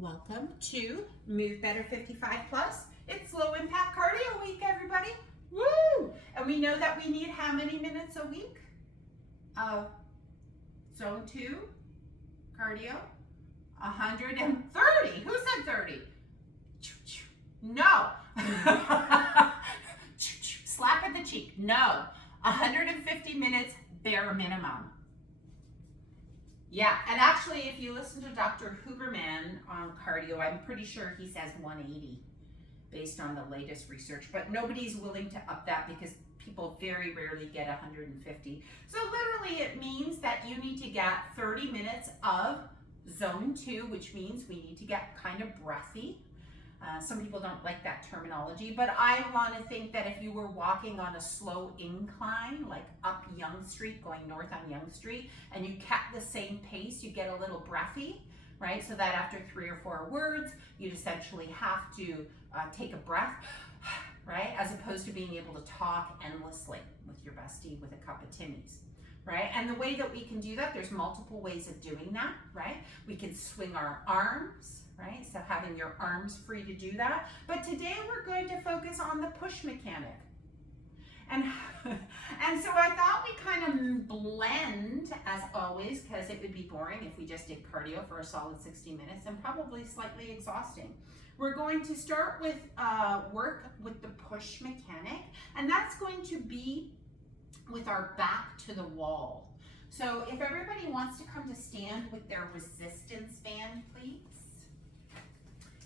Welcome to Move Better 55 Plus. It's low impact cardio week, everybody. Woo! And we know that we need how many minutes a week of zone 2 cardio? 130. Who said 30? No. Slap at the cheek. No. 150 minutes bare minimum. Yeah, and actually if you listen to Dr. Huberman on cardio, I'm pretty sure he says 180 based on the latest research, but nobody's willing to up that because people very rarely get 150. So literally it means that you need to get 30 minutes of zone 2, which means we need to get kind of breathy. Some people don't like that terminology, but I want to think that if you were walking on a slow incline, like up Yonge Street, going north on Yonge Street, and you kept the same pace, you get a little breathy, right? So that after 3 or 4 words, you'd essentially have to take a breath, right? As opposed to being able to talk endlessly with your bestie with a cup of Timmy's. Right? And the way that we can do that, there's multiple ways of doing that, right? We can swing our arms, right? So having your arms free to do that. But today we're going to focus on the push mechanic. And so I thought we kind of blend, as always, because it would be boring if we just did cardio for a solid 60 minutes and probably slightly exhausting. We're going to start with work with the push mechanic, and that's going to be with our back to the wall. So if everybody wants to come to stand with their resistance band, please.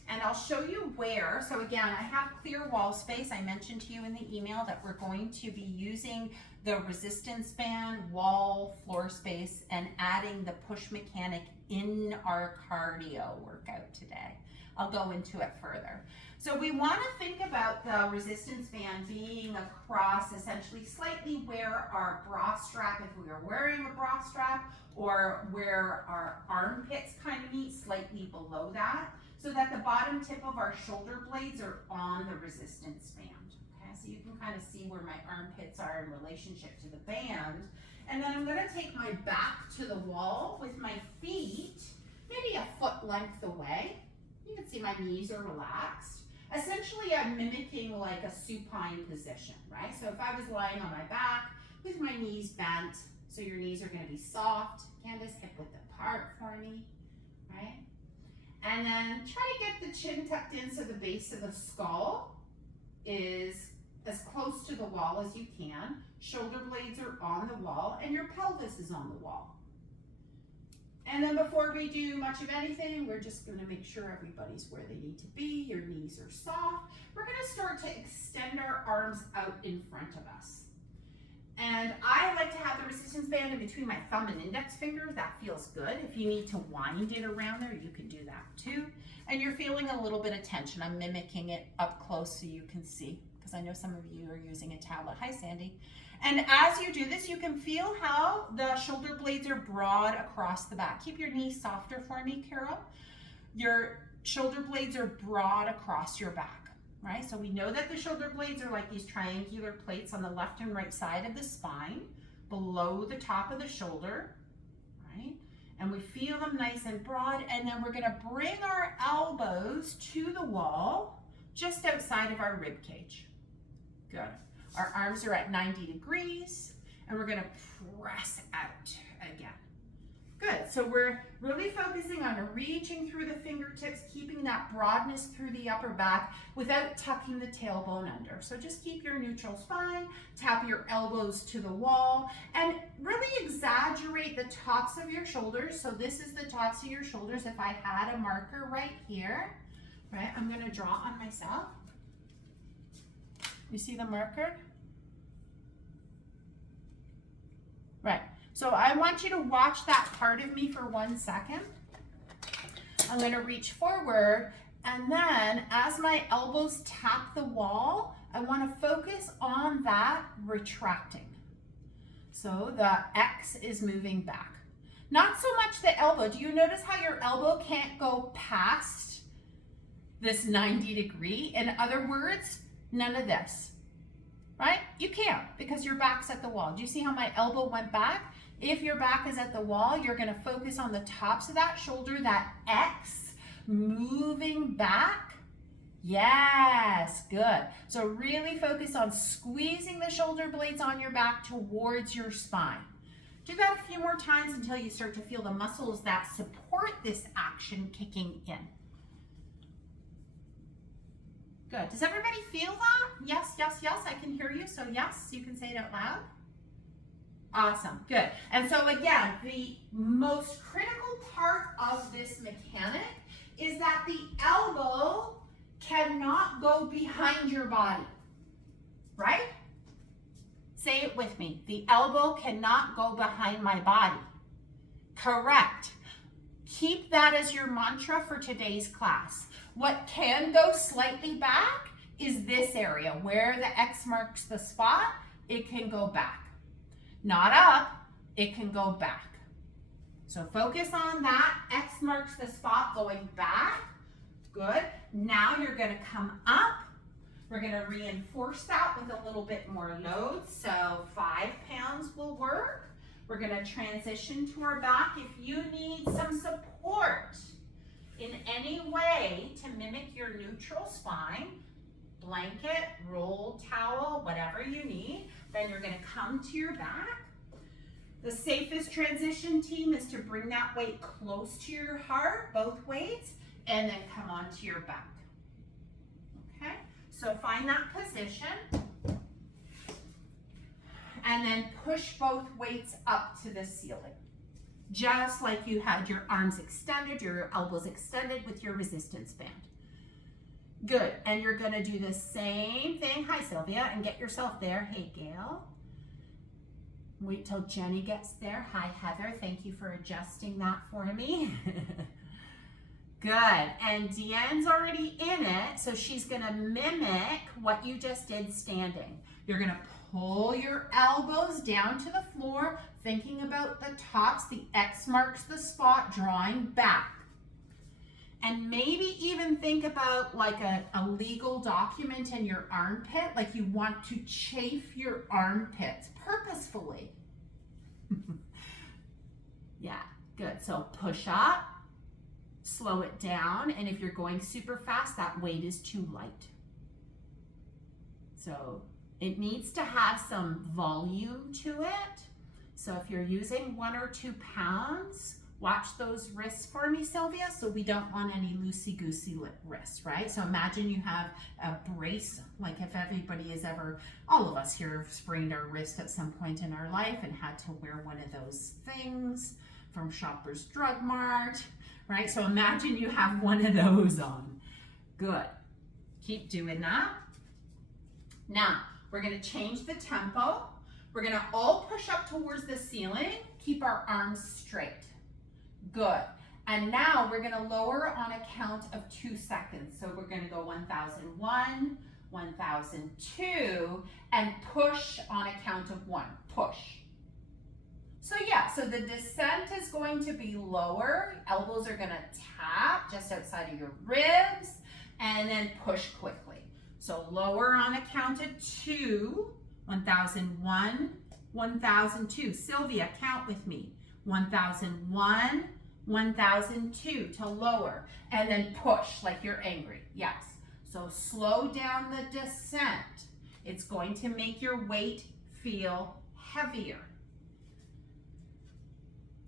And I'll show you where. So again, I have clear wall space. I mentioned to you in the email that we're going to be using the resistance band, wall, floor space, and adding the push mechanic in our cardio workout today. I'll go into it further. So we want to think about the resistance band being across essentially slightly where our bra strap, if we are wearing a bra strap, or where our armpits kind of meet, slightly below that, so that the bottom tip of our shoulder blades are on the resistance band. Okay, so you can kind of see where my armpits are in relationship to the band. And then I'm going to take my back to the wall with my feet maybe a foot length away. You can see my knees are relaxed. Essentially, I'm mimicking like a supine position, right? So if I was lying on my back with my knees bent, so your knees are going to be soft. Candace, hip width apart for me, right? And then try to get the chin tucked in so the base of the skull is as close to the wall as you can. Shoulder blades are on the wall and your pelvis is on the wall. And then before we do much of anything, we're just going to make sure everybody's where they need to be. Your knees are soft. We're going to start to extend our arms out in front of us. And I like to have the resistance band in between my thumb and index finger. That feels good. If you need to wind it around there, you can do that too. And you're feeling a little bit of tension. I'm mimicking it up close so you can see, because I know some of you are using a tablet. Hi, Sandy. And as you do this, you can feel how the shoulder blades are broad across the back. Keep your knees softer for me, Carol. Your shoulder blades are broad across your back, right? So we know that the shoulder blades are like these triangular plates on the left and right side of the spine, below the top of the shoulder, right? And we feel them nice and broad, and then we're gonna bring our elbows to the wall, just outside of our rib cage. Good. Our arms are at 90 degrees, and we're gonna press out again. Good, so we're really focusing on reaching through the fingertips, keeping that broadness through the upper back without tucking the tailbone under. So just keep your neutral spine, tap your elbows to the wall, and really exaggerate the tops of your shoulders. So this is the tops of your shoulders. If I had a marker right here, right, I'm gonna draw on myself. You see the marker? Right. So I want you to watch that part of me for 1 second. I'm going to reach forward, and then as my elbows tap the wall, I want to focus on that retracting. So the X is moving back. Not so much the elbow. Do you notice how your elbow can't go past this 90 degree? In other words, none of this, right? You can't because your back's at the wall. Do you see how my elbow went back? If your back is at the wall, you're gonna focus on the tops of that shoulder, that X, moving back. Yes, good. So really focus on squeezing the shoulder blades on your back towards your spine. Do that a few more times until you start to feel the muscles that support this action kicking in. Good. Does everybody feel that? Yes, yes, yes. I can hear you. So yes, you can say it out loud. Awesome. Good. And so again, the most critical part of this mechanic is that the elbow cannot go behind your body, right? Say it with me. The elbow cannot go behind my body. Correct. Keep that as your mantra for today's class. What can go slightly back is this area where the X marks the spot. It can go back. Not up, it can go back. So focus on that. X marks the spot going back. Good. Now you're going to come up. We're going to reinforce that with a little bit more load. So 5 pounds will work. We're going to transition to our back. If you need some support in any way to mimic your neutral spine, blanket, roll, towel, whatever you need, then you're going to come to your back. The safest transition, team, is to bring that weight close to your heart, both weights, and then come onto your back. Okay, so find that position. And then push both weights up to the ceiling. Just like you had your arms extended, your elbows extended with your resistance band. Good, and you're gonna do the same thing. Hi, Sylvia, and get yourself there. Hey, Gail. Wait till Jenny gets there. Hi, Heather, thank you for adjusting that for me. Good, and Deanne's already in it, so she's gonna mimic what you just did standing. You're gonna pull your elbows down to the floor, thinking about the tops. The X marks the spot, drawing back. And maybe even think about like a legal document in your armpit, like you want to chafe your armpits purposefully. Yeah, good. So push up, slow it down, and if you're going super fast, that weight is too light. So it needs to have some volume to it. So if you're using 1 or 2 pounds, watch those wrists for me, Sylvia, so we don't want any loosey-goosey wrists, right? So imagine you have a brace, like if everybody has ever, all of us here have sprained our wrist at some point in our life and had to wear one of those things from Shoppers Drug Mart, right? So imagine you have one of those on. Good. Keep doing that. Now, we're gonna change the tempo. We're gonna all push up towards the ceiling. Keep our arms straight. Good. And now we're gonna lower on a count of 2 seconds. So we're gonna go 1001, 1002, and push on a count of 1. Push. So yeah, so the descent is going to be lower. Elbows are gonna tap just outside of your ribs, and then push quickly. So lower on a count of 2, 1001, 1002. Sylvia, count with me. 1001, 1002 to lower, and then push like you're angry. Yes. So slow down the descent. It's going to make your weight feel heavier.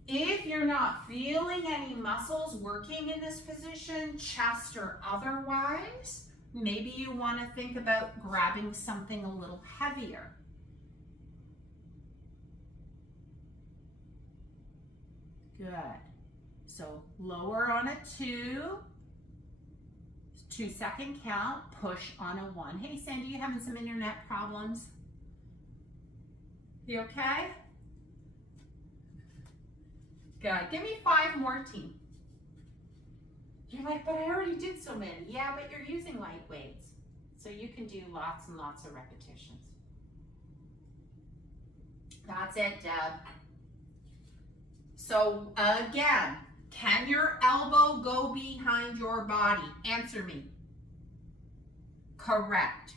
If you're not feeling any muscles working in this position, chest or otherwise, maybe you want to think about grabbing something a little heavier. Good. So lower on a 2, 2 second count, push on a 1. Hey Sandy, you having some internet problems? You okay? Good. Give me 5 more, team. You're like, but I already did so many. Yeah, but you're using light weights. So you can do lots and lots of repetitions. That's it, Deb. So again, can your elbow go behind your body? Answer me. Correct.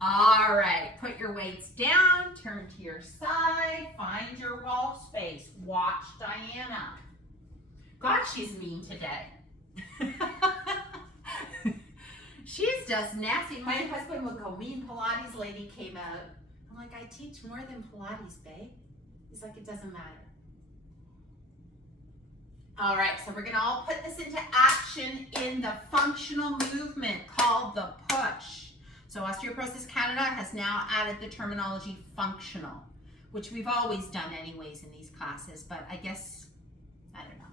All right, put your weights down, turn to your side, find your wall space. Watch Diana. God, she's mean today. She's just nasty. My husband would go, mean Pilates lady came out. I'm like, I teach more than Pilates, babe. He's like, it doesn't matter. All right, so we're gonna all put this into action in the functional movement called the push. So Osteoporosis Canada has now added the terminology functional, which we've always done anyways in these classes, but I guess, I don't know.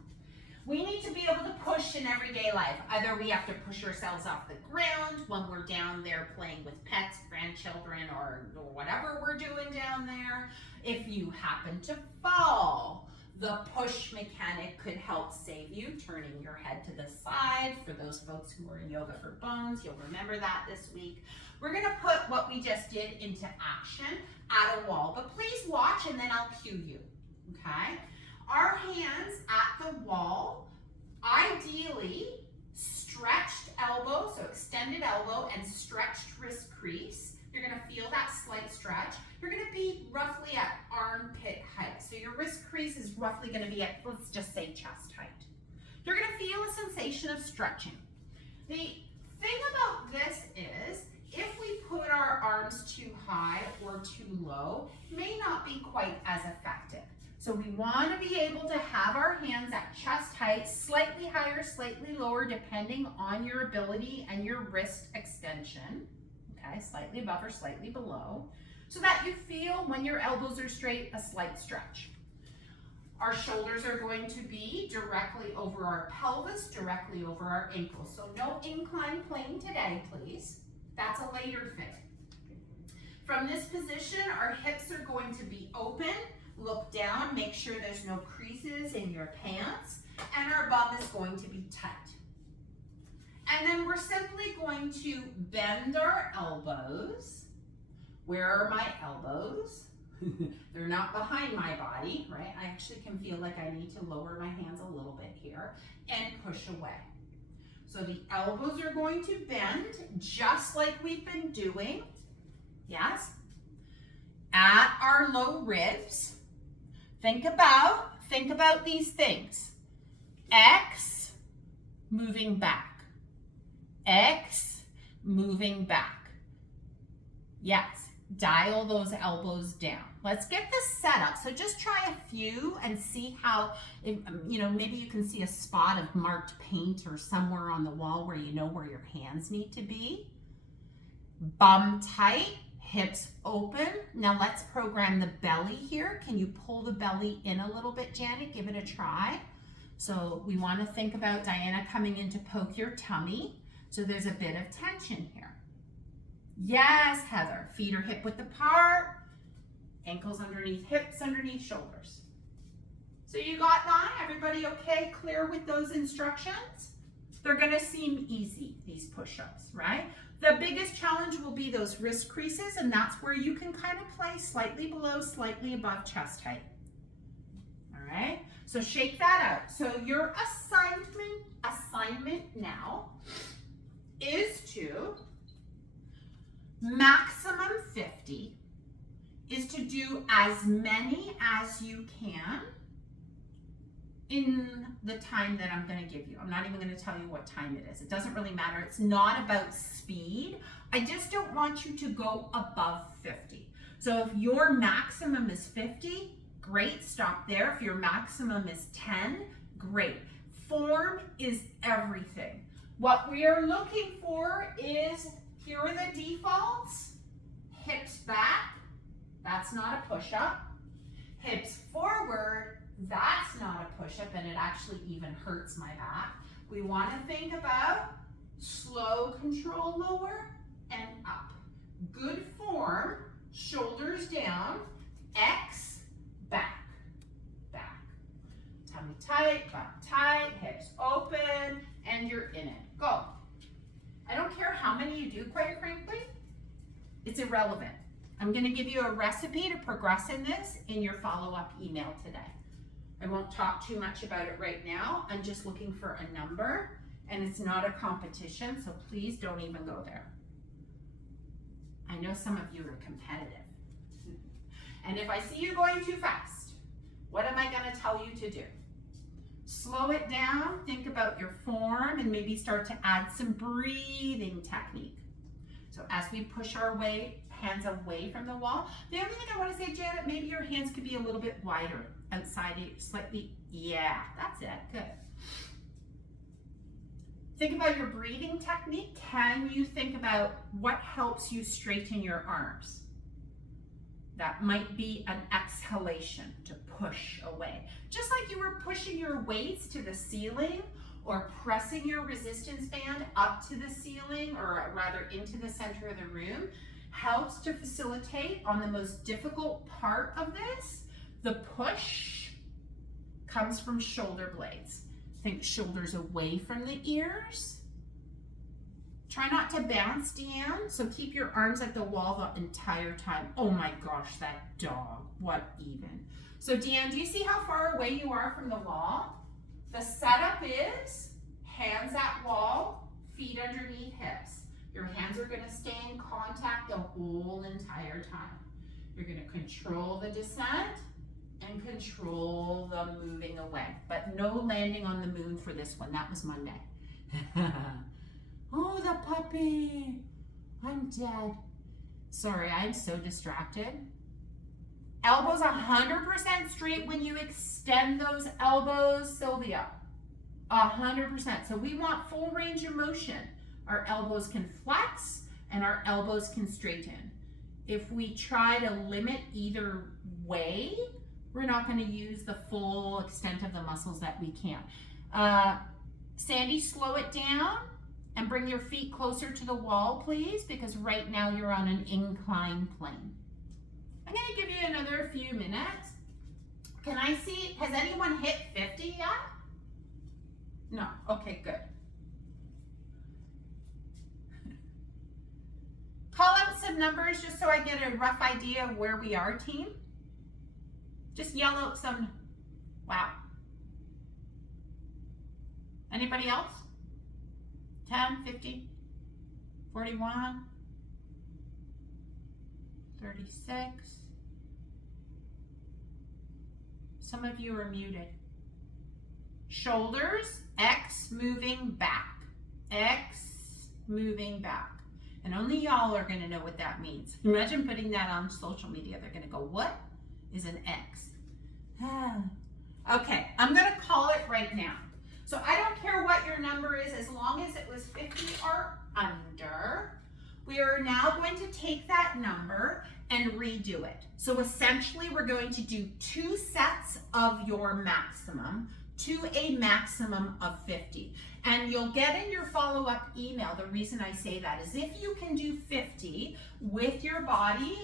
We need to be able to push in everyday life. Either we have to push ourselves off the ground when we're down there playing with pets, grandchildren, or whatever we're doing down there. If you happen to fall, the push mechanic could help save you, turning your head to the side. For those folks who are in Yoga for Bones, you'll remember that this week. We're gonna put what we just did into action at a wall, but please watch and then I'll cue you, okay? Our hands at the wall, ideally stretched elbow, so extended elbow and stretched wrist crease. You're gonna feel that slight stretch. You're gonna be roughly at armpit height. So your wrist crease is roughly gonna be at, let's just say, chest height. You're gonna feel a sensation of stretching. The thing about this is, if we put our arms too high or too low, it may not be quite as effective. So we want to be able to have our hands at chest height, slightly higher, slightly lower, depending on your ability and your wrist extension. Okay, slightly above or slightly below, so that you feel when your elbows are straight, a slight stretch. Our shoulders are going to be directly over our pelvis, directly over our ankles. So no inclined plane today, please. That's a later thing. From this position, our hips are going to be open. Look down, make sure there's no creases in your pants, and our bum is going to be tight. And then we're simply going to bend our elbows. Where are my elbows? They're not behind my body, right? I actually can feel like I need to lower my hands a little bit here and push away. So the elbows are going to bend just like we've been doing. Yes? At our low ribs. Think about these things. X, moving back. X, moving back. Yes, dial those elbows down. Let's get this set up. So just try a few and see how, maybe you can see a spot of marked paint or somewhere on the wall where you know where your hands need to be. Bum tight, hips open. Now let's program the belly here. Can you pull the belly in a little bit, Janet? Give it a try. So we want to think about Diana coming in to poke your tummy. So there's a bit of tension here. Yes, Heather. Feet are hip width apart. Ankles underneath hips, underneath shoulders. So you got that? Everybody okay? Clear with those instructions? They're going to seem easy, these push-ups, right? The biggest challenge will be those wrist creases, and that's where you can kind of play slightly below, slightly above chest height. All right? So shake that out. So your assignment now is to maximum 50 is to do as many as you can in the time that I'm going to give you. I'm not even going to tell you what time it is. It doesn't really matter. It's not about speed. I just don't want you to go above 50. So if your maximum is 50, great, stop there. If your maximum is 10, great. Form is everything. What we are looking for is, here are the defaults. Hips back, that's not a push-up. Hips forward, that's not a push-up, and it actually even hurts my back. We want to think about slow control lower and up. Good form, shoulders down, X, back, back. Tummy tight, butt tight, hips open, and you're in it. Go. I don't care how many you do, quite frankly. It's irrelevant. I'm going to give you a recipe to progress in this in your follow-up email today. I won't talk too much about it right now. I'm just looking for a number, and it's not a competition, so please don't even go there. I know some of you are competitive. And if I see you going too fast, what am I going to tell you to do? Slow it down, think about your form, and maybe start to add some breathing technique. So as we push our hands away from the wall, the only thing I want to say, Janet, maybe your hands could be a little bit wider outside, slightly. Yeah, that's it. Good. Think about your breathing technique. Can you think about what helps you straighten your arms? That might be an exhalation to push away. Just like you were pushing your weights to the ceiling or pressing your resistance band up to the ceiling, or rather into the center of the room, helps to facilitate on the most difficult part of this. The push comes from shoulder blades. Think shoulders away from the ears. Try not to bounce, Deanne, so keep your arms at the wall the entire time. Oh my gosh, that dog, what even? So Deanne, do you see how far away you are from the wall? The setup is hands at wall, feet underneath hips. Your hands are gonna stay in contact the whole entire time. You're gonna control the descent and control the moving away, but no landing on the moon for this one. That was Monday. Oh, the puppy. I'm dead. Sorry, I'm so distracted. Elbows 100% straight when you extend those elbows, Sylvia. 100%. So we want full range of motion. Our elbows can flex and our elbows can straighten. If we try to limit either way, we're not going to use the full extent of the muscles that we can. Sandy, slow it down and bring your feet closer to the wall, please, because right now you're on an inclined plane. I'm going to give you another few minutes. Can I see, has anyone hit 50 yet? No, okay, good. Call out some numbers just so I get a rough idea of where we are, team. Just yell out some, wow. Anybody else? 10, 50, 41, 36. Some of you are muted. Shoulders, X moving back. X moving back. And only y'all are going to know what that means. Imagine putting that on social media. They're going to go, what is an X? Okay, I'm going to call it right now. So I don't care what your number is, as long as it was 50 or under. We are now going to take that number and redo it. So essentially we're going to do 2 sets of your maximum to a maximum of 50. And you'll get in your follow-up email, the reason I say that is if you can do 50 with your body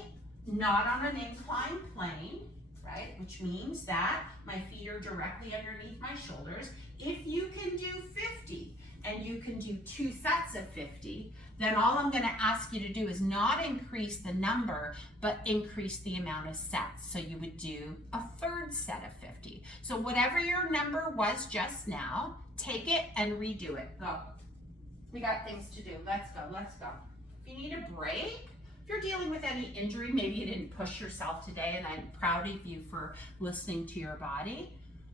not on an inclined plane, right, which means that my feet are directly underneath my shoulders. If you can do 50 and you can do 2 sets of 50, then all I'm going to ask you to do is not increase the number, but increase the amount of sets. So you would do a 3rd set of 50. So whatever your number was just now, take it and redo it. Go. We got things to do. Let's go. Let's go. If you need a break, if you're dealing with any injury, maybe you didn't push yourself today, and I'm proud of you for listening to your body.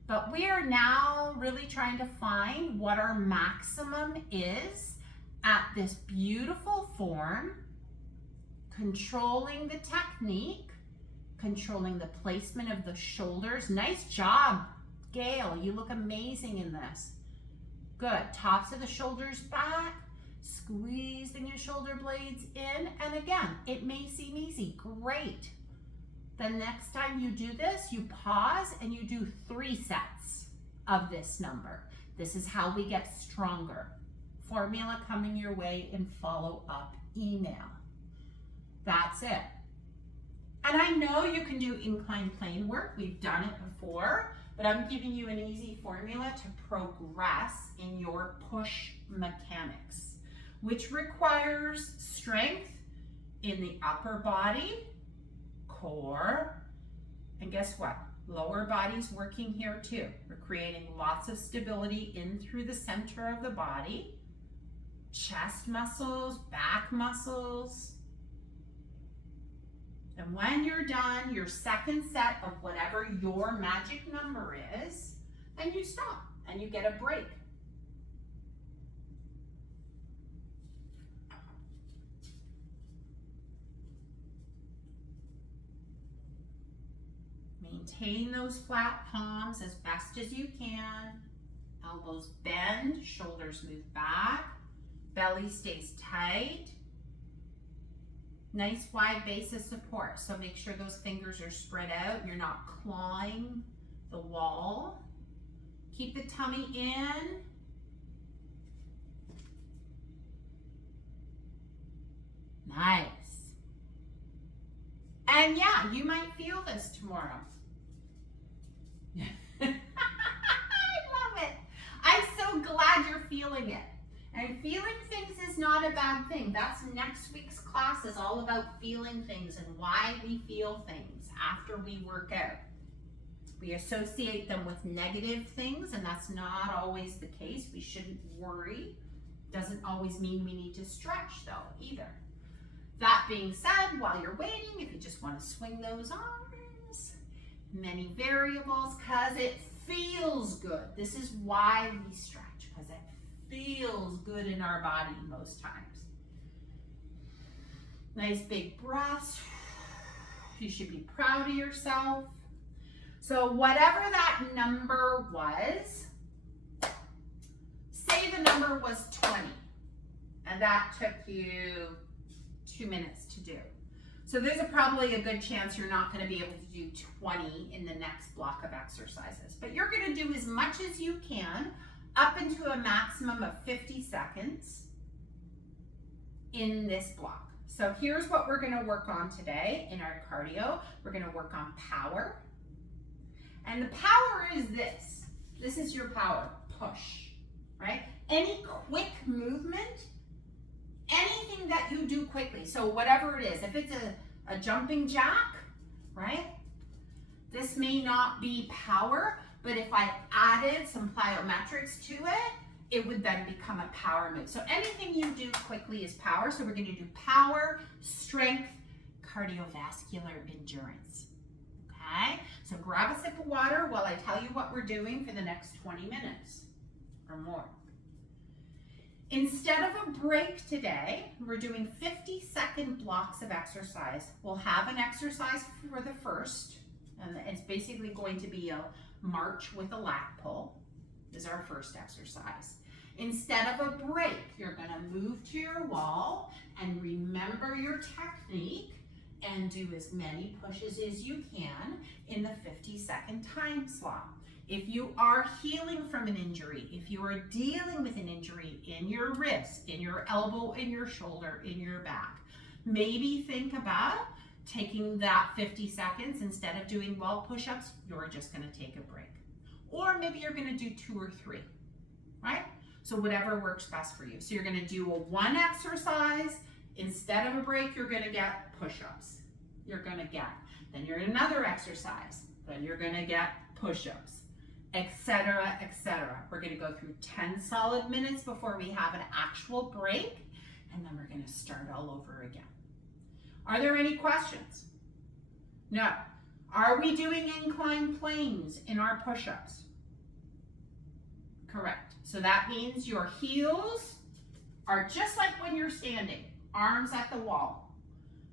But we are now really trying to find what our maximum is at this beautiful form, controlling the technique, controlling the placement of the shoulders. Nice job, Gail. You look amazing in this. Good. Tops of the shoulders back, squeezing your shoulder blades in. And again, it may seem easy. Great. The next time you do this, you pause and you do 3 sets of this number. This is how we get stronger. Formula coming your way in follow-up email. That's it. And I know you can do inclined plane work. We've done it before, but I'm giving you an easy formula to progress in your push mechanics, which requires strength in the upper body, core, and guess what? Lower body's working here too. We're creating lots of stability in through the center of the body, chest muscles, back muscles. And when you're done, your 2nd set of whatever your magic number is, then you stop. and you get a break. Maintain those flat palms as best as you can. Elbows bend, shoulders move back, belly stays tight. Nice wide base of support, so make sure those fingers are spread out. You're not clawing the wall. Keep the tummy in. Nice. And yeah, you might feel this tomorrow. I love it. I'm so glad you're feeling it. And feeling things is not a bad thing. That's next week's class is all about feeling things and why we feel things after we work out. We associate them with negative things, and that's not always the case. We shouldn't worry. Doesn't always mean we need to stretch though, either. That being said, while you're waiting, if you just want to swing those arms, many variables, because it feels good. This is why we stretch, because it feels good in our body most times. Nice big breaths. You should be proud of yourself. So whatever that number was, say the number was 20, and that took you 2 minutes to do. So there's probably a good chance you're not going to be able to do 20 in the next block of exercises, but you're going to do as much as you can up into a maximum of 50 seconds in this block. So here's what we're going to work on today in our cardio. We're going to work on power. And the power is this. This is your power, push, right? Any quick movement, anything that you do quickly. So whatever it is, if it's a jumping jack, right? This may not be power, but if I added some plyometrics to it, it would then become a power move. So anything you do quickly is power. So we're going to do power, strength, cardiovascular endurance. Okay? So grab a sip of water while I tell you what we're doing for the next 20 minutes or more. Instead of a break today, we're doing 50-second blocks of exercise. We'll have an exercise for the first, and it's basically going to be a march with a lat pull. Is our first exercise. Instead of a break, you're going to move to your wall and remember your technique and do as many pushes as you can in the 50-second time slot. If you are healing from an injury, if you are dealing with an injury in your wrist, in your elbow, in your shoulder, in your back, maybe think about taking that 50 seconds. Instead of doing wall push-ups, you're just going to take a break. Or maybe you're going to do 2 or 3, right? So whatever works best for you. So you're going to do a one exercise. Instead of a break, you're going to get push-ups. You're going to get. Then you're in another exercise. Then you're going to get push-ups, etc., etc. We're going to go through 10 solid minutes before we have an actual break, and then we're going to start all over again. Are there any questions? No. Are we doing inclined planes in our push-ups? Correct. So that means your heels are just like when you're standing, arms at the wall.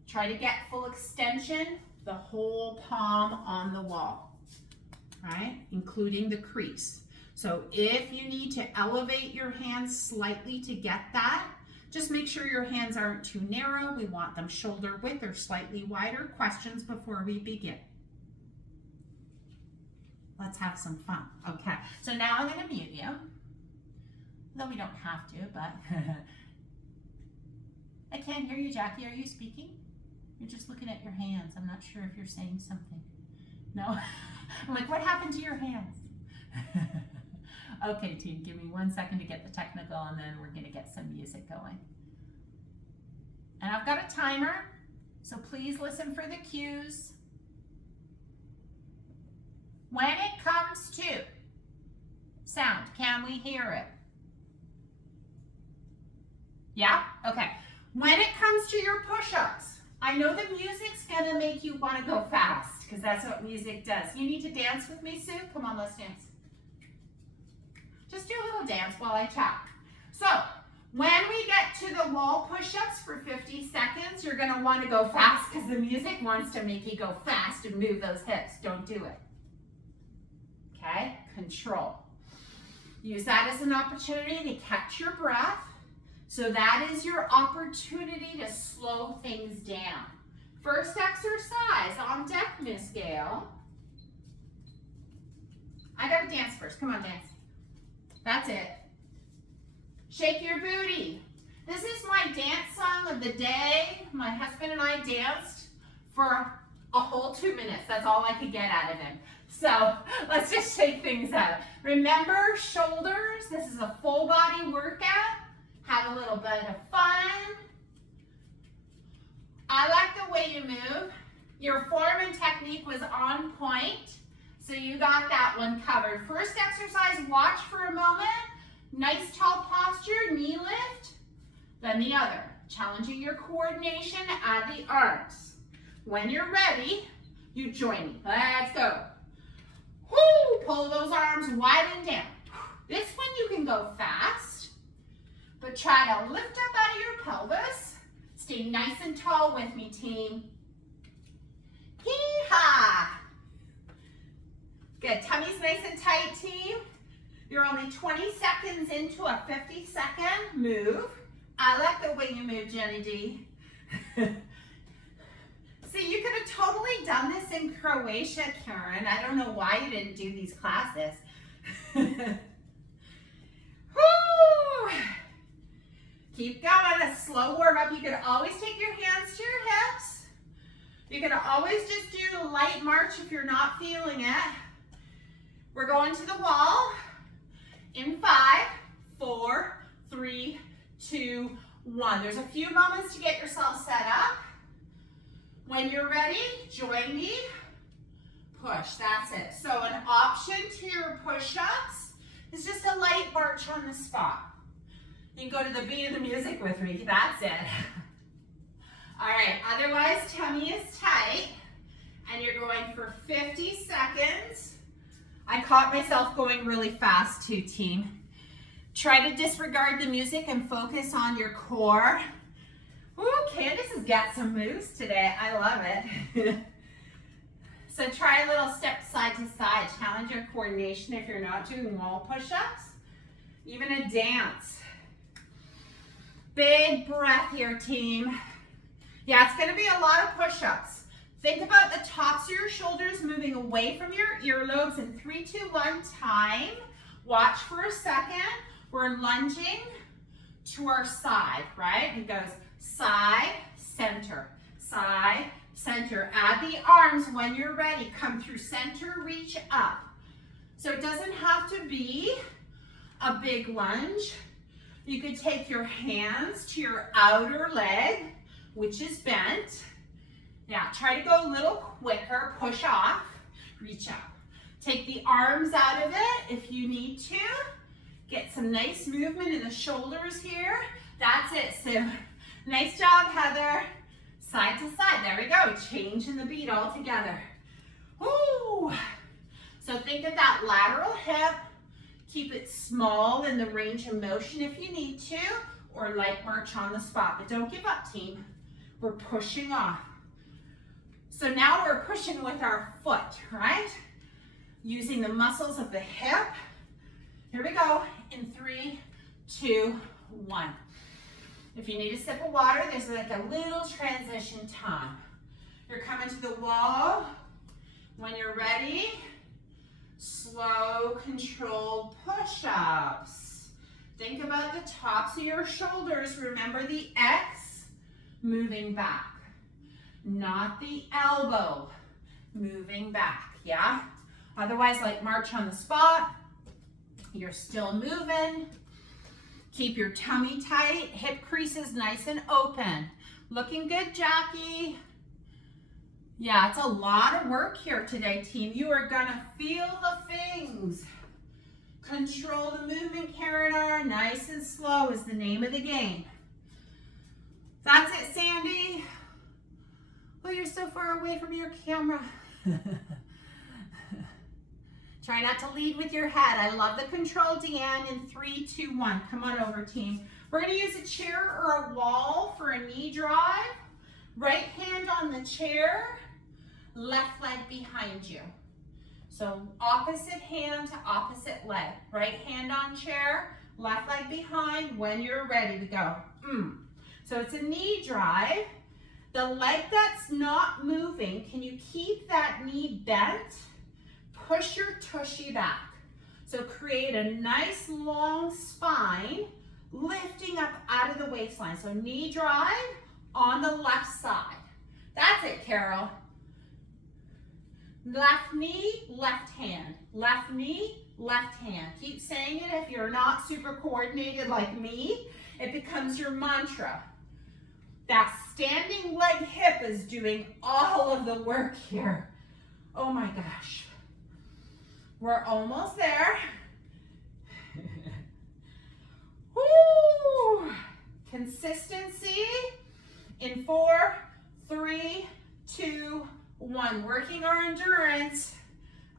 Try to get full extension, the whole palm on the wall, right? Including the crease. So if you need to elevate your hands slightly to get that, just make sure your hands aren't too narrow. We want them shoulder width or slightly wider. Questions before we begin? Let's have some fun. Okay, so now I'm going to mute you. Though we don't have to, but I can't hear you, Jackie. Are you speaking? You're just looking at your hands. I'm not sure if you're saying something. No? I'm like, what happened to your hands? Okay, team, give me 1 second to get the technical, and then we're going to get some music going. And I've got a timer, so please listen for the cues. When it comes to sound, can we hear it? Yeah? Okay. When it comes to your push-ups, I know the music's gonna make you wanna go fast, because that's what music does. You need to dance with me, Sue? Come on, let's dance. Just do a little dance while I chat. So when we get to the wall push-ups for 50 seconds, you're gonna wanna go fast because the music wants to make you go fast and move those hips. Don't do it. Okay, control. Use that as an opportunity to catch your breath. So that is your opportunity to slow things down. First exercise on deck, Miss Gail. I gotta dance first. Come on, dance. That's it. Shake your booty. This is my dance song of the day. My husband and I danced for a whole 2 minutes. That's all I could get out of him. So let's just shake things out. Remember, shoulders. This is a full body workout. Have a little bit of fun. I like the way you move. Your form and technique was on point, so you got that one covered. First exercise, watch for a moment. Nice tall posture, knee lift. Then the other, challenging your coordination at the arms. When you're ready, you join me. Let's go. Woo! Pull those arms wide and down. This one you can go fast, but try to lift up out of your pelvis. Stay nice and tall with me, team. Hee-haw. Good, tummy's nice and tight, team. You're only 20 seconds into a 50-second move. I like the way you move, Jenny D. See, you could have totally done this in Croatia, Karen. I don't know why you didn't do these classes. Woo! Keep going, a slow warm up. You can always take your hands to your hips. You can always just do a light march if you're not feeling it. We're going to the wall in 5, 4, 3, 2, 1. There's a few moments to get yourself set up. When you're ready, join me, push, that's it. So an option to your push-ups is just a light march on the spot. You can go to the beat of the music with me, that's it. All right, otherwise tummy is tight and you're going for 50 seconds. I caught myself going really fast too, team. Try to disregard the music and focus on your core. Ooh, Candace has got some moves today. I love it. So try a little step side to side. Challenge your coordination if you're not doing wall push-ups. Even a dance. Big breath here, team. Yeah, it's going to be a lot of push-ups. Think about the tops of your shoulders moving away from your earlobes in 3, 2, 1 time. Watch for a second. We're lunging to our side, right? It goes side, center, side, center. Add the arms when you're ready. Come through center, reach up. So it doesn't have to be a big lunge. You could take your hands to your outer leg, which is bent. Yeah, try to go a little quicker. Push off, reach up. Take the arms out of it if you need to. Get some nice movement in the shoulders here. That's it. So nice job, Heather. Side to side. There we go. Change in the beat all together. Woo! So think of that lateral hip. Keep it small in the range of motion if you need to, or light march on the spot. But don't give up, team. We're pushing off. So now we're pushing with our foot, right? Using the muscles of the hip. Here we go. In 3, 2, 1. If you need a sip of water, there's like a little transition time. You're coming to the wall. When you're ready, slow, controlled push-ups. Think about the tops of your shoulders. Remember the X moving back, not the elbow moving back, yeah? Otherwise, like march on the spot, you're still moving. Keep your tummy tight, hip creases nice and open. Looking good, Jackie. Yeah, it's a lot of work here today, team. You are gonna feel the things. Control the movement, Karen R. Nice and slow is the name of the game. That's it, Sandy. Oh, you're so far away from your camera. Try not to lead with your head. I love the control, Deanne. In 3, 2, 1. Come on over, team. We're going to use a chair or a wall for a knee drive. Right hand on the chair, left leg behind you. So opposite hand to opposite leg. Right hand on chair, left leg behind. When you're ready, we go. So it's a knee drive. The leg that's not moving, can you keep that knee bent? Push your tushy back. So create a nice long spine, lifting up out of the waistline. So knee drive on the left side. That's it, Carol. Left knee, left hand. Left knee, left hand. Keep saying it. If you're not super coordinated like me, it becomes your mantra. That standing leg hip is doing all of the work here. Oh my gosh. We're almost there. Woo! Consistency in 4, 3, 2, 1. Working our endurance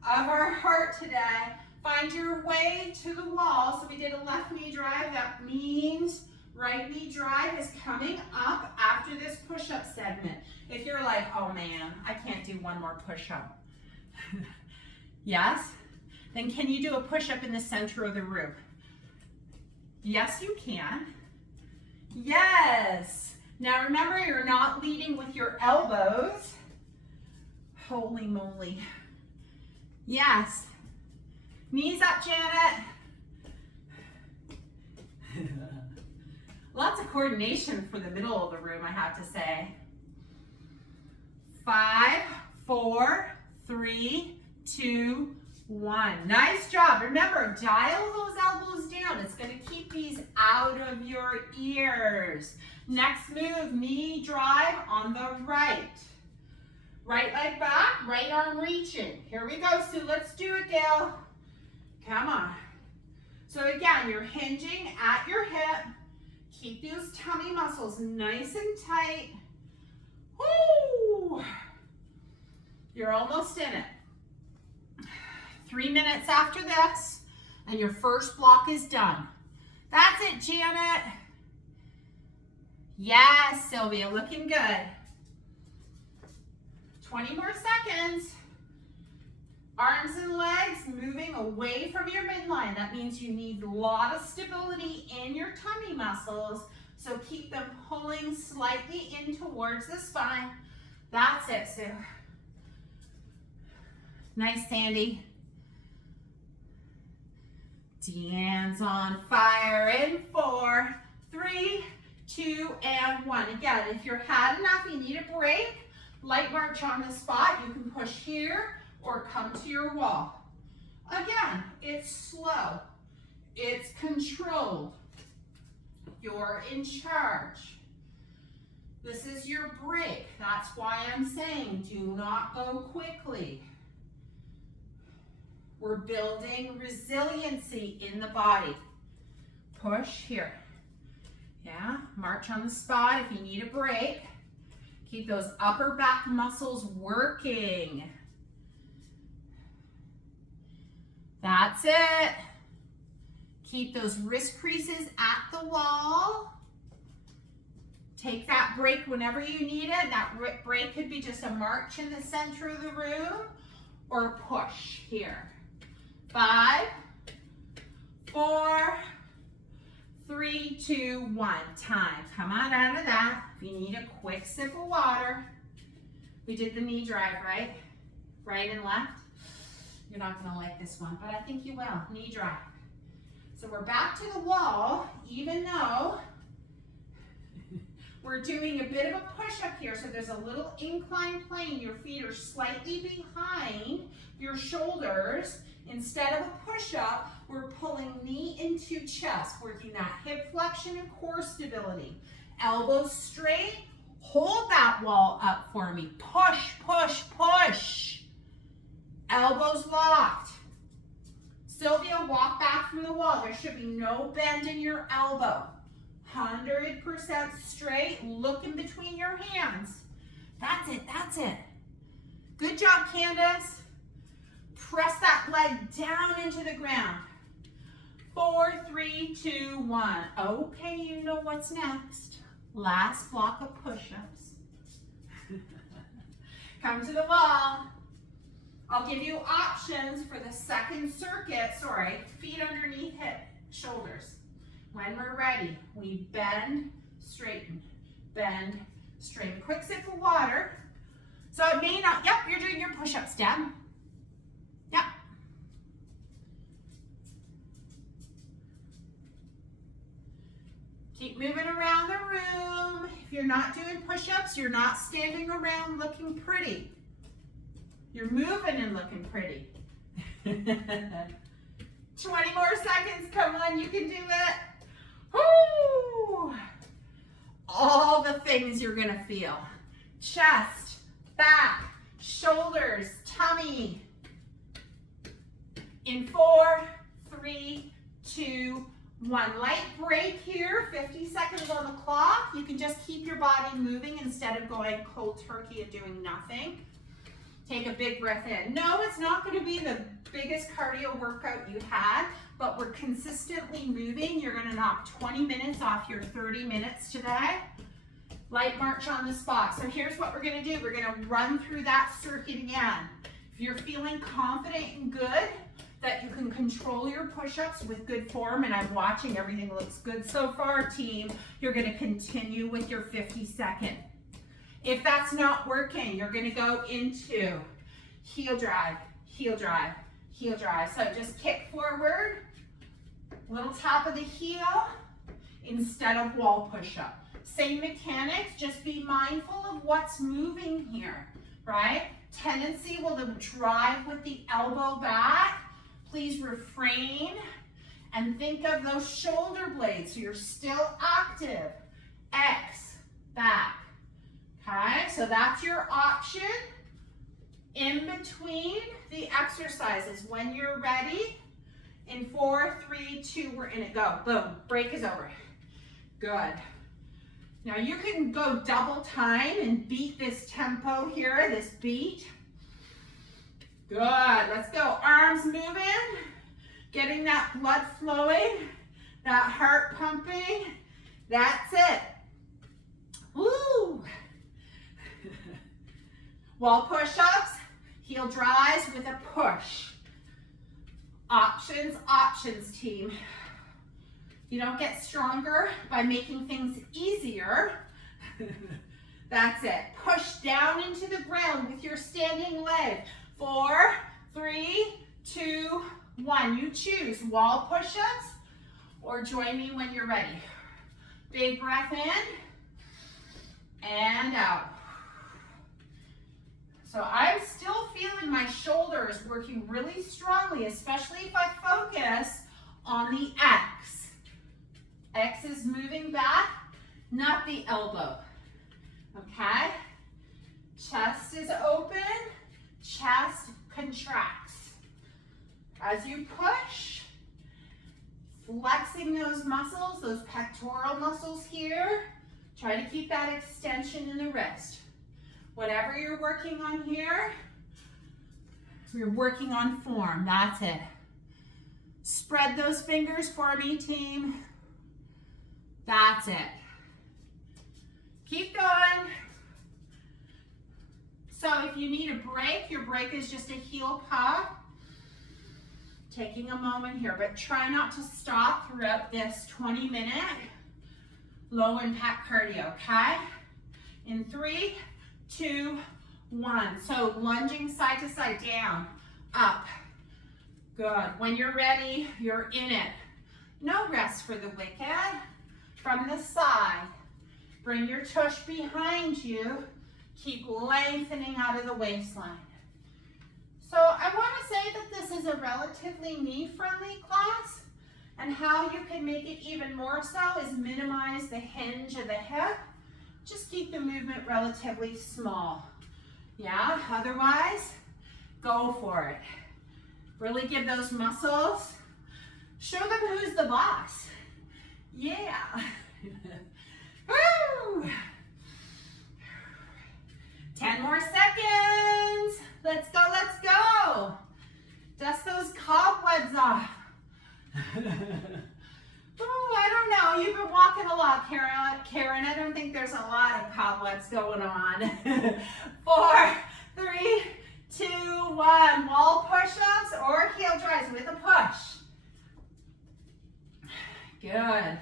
of our heart today. Find your way to the wall. So we did a left knee drive. That means right knee drive is coming up after this push-up segment. If you're like, oh man, I can't do one more push-up. Yes? Then can you do a push-up in the center of the room? Yes, you can. Yes. Now remember, you're not leading with your elbows. Holy moly. Yes. Knees up, Janet. Lots of coordination for the middle of the room, I have to say. 5, 4, 3, 2, 1. Nice job. Remember, dial those elbows down. It's going to keep these out of your ears. Next move, knee drive on the right. Right leg back, right arm reaching. Here we go, Sue. Let's do it, Gail. Come on. So again, you're hinging at your hip. Keep those tummy muscles nice and tight. Woo! You're almost in it. 3 minutes after this, and your first block is done. That's it, Janet. Yes, Sylvia, looking good. 20 more seconds. Arms and legs moving away from your midline. That means you need a lot of stability in your tummy muscles, so keep them pulling slightly in towards the spine. That's it, Sue. Nice, Sandy. Deanne's on fire in 4, 3, 2, and 1. Again, if you're had enough, you need a break, light march on the spot. You can push here or come to your wall. Again, it's slow. It's controlled. You're in charge. This is your break. That's why I'm saying do not go quickly. We're building resiliency in the body. Push here. Yeah, march on the spot if you need a break. Keep those upper back muscles working. That's it. Keep those wrist creases at the wall. Take that break whenever you need it. That break could be just a march in the center of the room or a push here. 5, 4, 3, 2, 1. Time. Come on out of that. If you need a quick sip of water. We did the knee drive, right? Right and left. You're not going to like this one, but I think you will. Knee drive. So we're back to the wall, even though we're doing a bit of a push-up here. So there's a little inclined plane. Your feet are slightly behind your shoulders. Instead of a push-up, we're pulling knee into chest, working that hip flexion and core stability. Elbows straight. Hold that wall up for me. Push, push, push. Elbows locked. Sylvia, walk back from the wall. There should be no bend in your elbow. 100% straight. Look in between your hands. That's it, that's it. Good job, Candace. Press that leg down into the ground. 4, 3, 2, 1. Okay, you know what's next. Last block of push-ups. Come to the wall. I'll give you options for the second circuit. Sorry, feet underneath hip, shoulders. When we're ready, we bend, straighten, bend, straighten. Quick sip of water. So it may not, yep, you're doing your push-ups, Deb. Yep. Keep moving around the room. If you're not doing push-ups, you're not standing around looking pretty. You're moving and looking pretty. 20 more seconds, come on, you can do it. Woo! All the things you're gonna feel. Chest, back, shoulders, tummy. In 4, 3, 2, 1. Light break here, 50 seconds on the clock. You can just keep your body moving instead of going cold turkey and doing nothing. Take a big breath in. No, it's not going to be the biggest cardio workout you had, but we're consistently moving. You're going to knock 20 minutes off your 30 minutes today. Light march on the spot. So here's what we're going to do. We're going to run through that circuit again. If you're feeling confident and good, that you can control your push-ups with good form, and I'm watching, everything looks good so far, team, you're going to continue with your 50-second. If that's not working, you're going to go into heel drive, heel drive, heel drive. So just kick forward, little tap of the heel instead of wall push-up. Same mechanics, just be mindful of what's moving here, right? Tendency will drive with the elbow back. Please refrain and think of those shoulder blades so you're still active. X, back. Okay, so that's your option in between the exercises. When you're ready, in 4, 3, 2, we're in it. Go. Boom. Break is over. Good. Now you can go double time and beat this tempo here, this beat. Good. Let's go. Arms moving. Getting that blood flowing. That heart pumping. That's it. Woo! Wall push-ups, heel drives with a push. Options, options, team. You don't get stronger by making things easier. That's it. Push down into the ground with your standing leg. 4, 3, 2, 1. You choose wall push-ups or join me when you're ready. Big breath in and out. So I'm still feeling my shoulders working really strongly, especially if I focus on the X. X is moving back, not the elbow. Okay? Chest is open, chest contracts. As you push, flexing those muscles, those pectoral muscles here, try to keep that extension in the wrist. Whatever you're working on here, you're working on form. That's it. Spread those fingers for me, team. That's it. Keep going. So if you need a break, your break is just a heel pop. Taking a moment here, but try not to stop throughout this 20-minute low impact cardio, okay? In 3, 2, 1. So lunging side to side, down, up. Good. When you're ready, you're in it. No rest for the wicked. From the side, bring your tush behind you. Keep lengthening out of the waistline. So I want to say that this is a relatively knee-friendly class, and how you can make it even more so is minimize the hinge of the hip. Just keep the movement relatively small. Yeah, otherwise, go for it. Really give those muscles. Show them who's the boss. Yeah. Woo! 10 more seconds. Let's go, let's go. a lot, Karen. I don't think there's a lot of cobwebs going on. 4, 3, 2, 1. Wall push-ups or heel drives with a push. Good.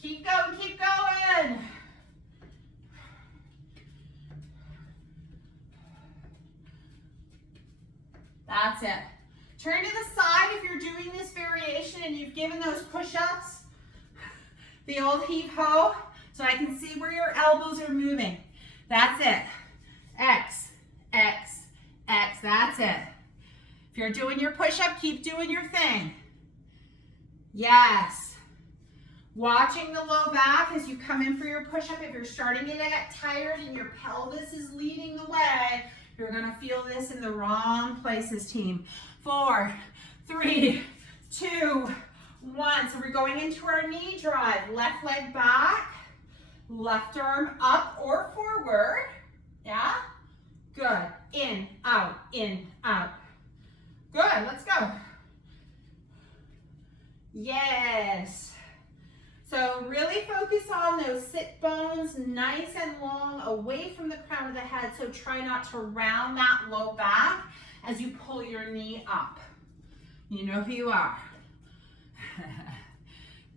Keep going, keep going. That's it. Turn to the side if you're doing this variation and you've given those push-ups the old heave-ho, so I can see where your elbows are moving. That's it. X, X, X. That's it. If you're doing your push-up, keep doing your thing. Yes. Watching the low back as you come in for your push-up. If you're starting to get tired and your pelvis is leading the way, you're going to feel this in the wrong places, team. 4, 3, 2, 1. So we're going into our knee drive. Left leg back, left arm up or forward. Yeah? Good. In, out, in, out. Good. Let's go. Yes. So really focus on those sit bones nice and long away from the crown of the head. So try not to round that low back as you pull your knee up. You know who you are.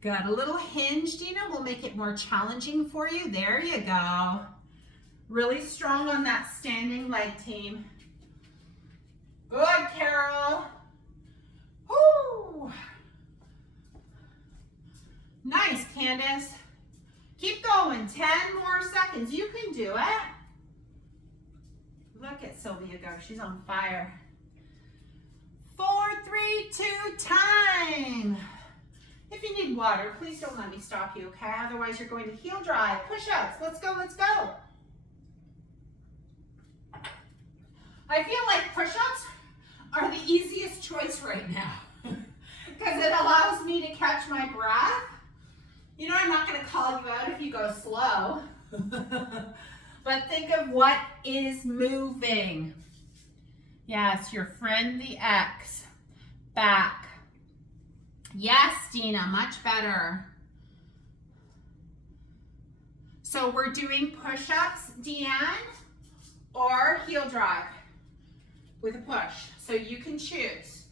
Good. A little hinge, Dina, will make it more challenging for you. There you go. Really strong on that standing leg, team. Good, Carol. Woo. Nice, Candace. Keep going. 10 more seconds. You can do it. Look at Sylvia go. She's on fire. 4, 3, 2, time. If you need water, please don't let me stop you, okay? Otherwise, you're going to heel drive. Push-ups. Let's go, let's go. I feel like push-ups are the easiest choice right now because it allows me to catch my breath. You know, I'm not going to call you out if you go slow, but think of what is moving. Yes, your friend the X. Back. Yes, Dina, much better. So we're doing push-ups, Deanne, or heel drive with a push. So you can choose.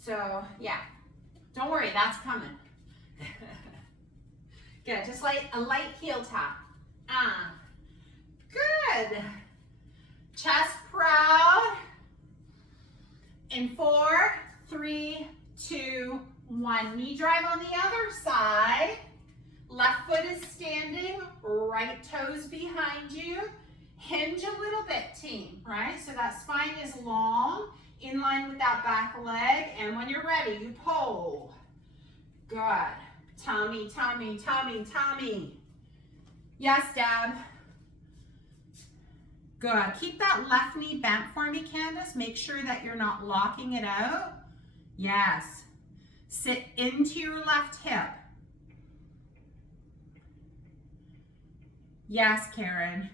So yeah, don't worry, that's coming. Good, just like a light heel tap. Good. Chest proud. In 4, 3, 2, 1. Knee drive on the other side. Left foot is standing, right toes behind you. Hinge a little bit, team, right? So that spine is long, in line with that back leg. And when you're ready, you pull. Good. Tummy, tummy, tummy, tummy. Yes, Deb. Good. Keep that left knee bent for me, Candace. Make sure that you're not locking it out. Yes. Sit into your left hip. Yes, Karen.